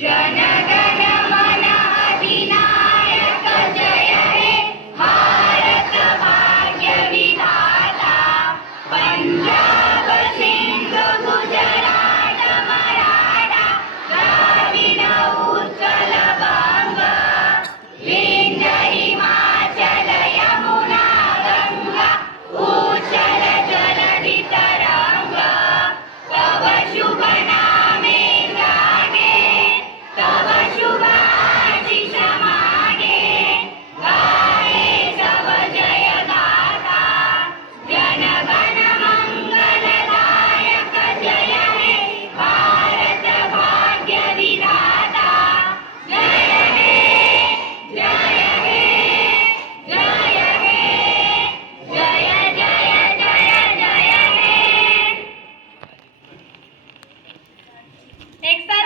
जन गण मन अधिनायक जय हे भारत भाग्य विधाता पंजाब सिंध गुजरात मराठा द्राविड उत्कल बंगा विंध्य हिमाचल यमुना गंगा उच्चल जलधि तरंगा तव शुभ नामे गाने तव शुभ आशीष माने गाए सब जय गाथा जन गण मंगलदायक जय हे भारत भाग्य विधाता जय हे जय हे जय हे जय जय जय जय हे। एक साथ